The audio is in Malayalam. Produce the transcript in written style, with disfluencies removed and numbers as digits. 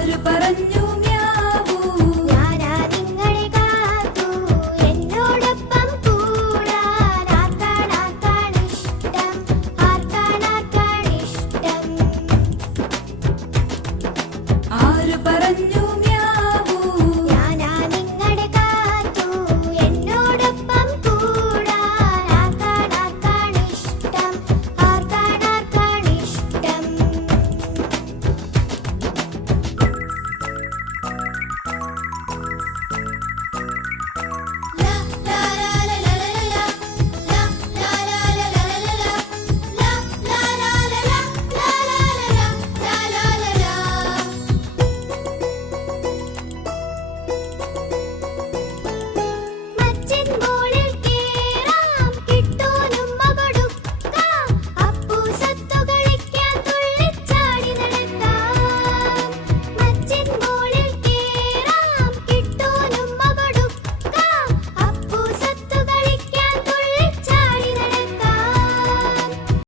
ആര് പറഞ്ഞു മ്യാവൂ? ഞാനാ നിങ്ങളെ കാത്തു എന്നോടൊപ്പം കൂടാൻ. ആർക്കാണിഷ്ടം, ആർക്കാണിഷ്ടം? ആര് പറഞ്ഞു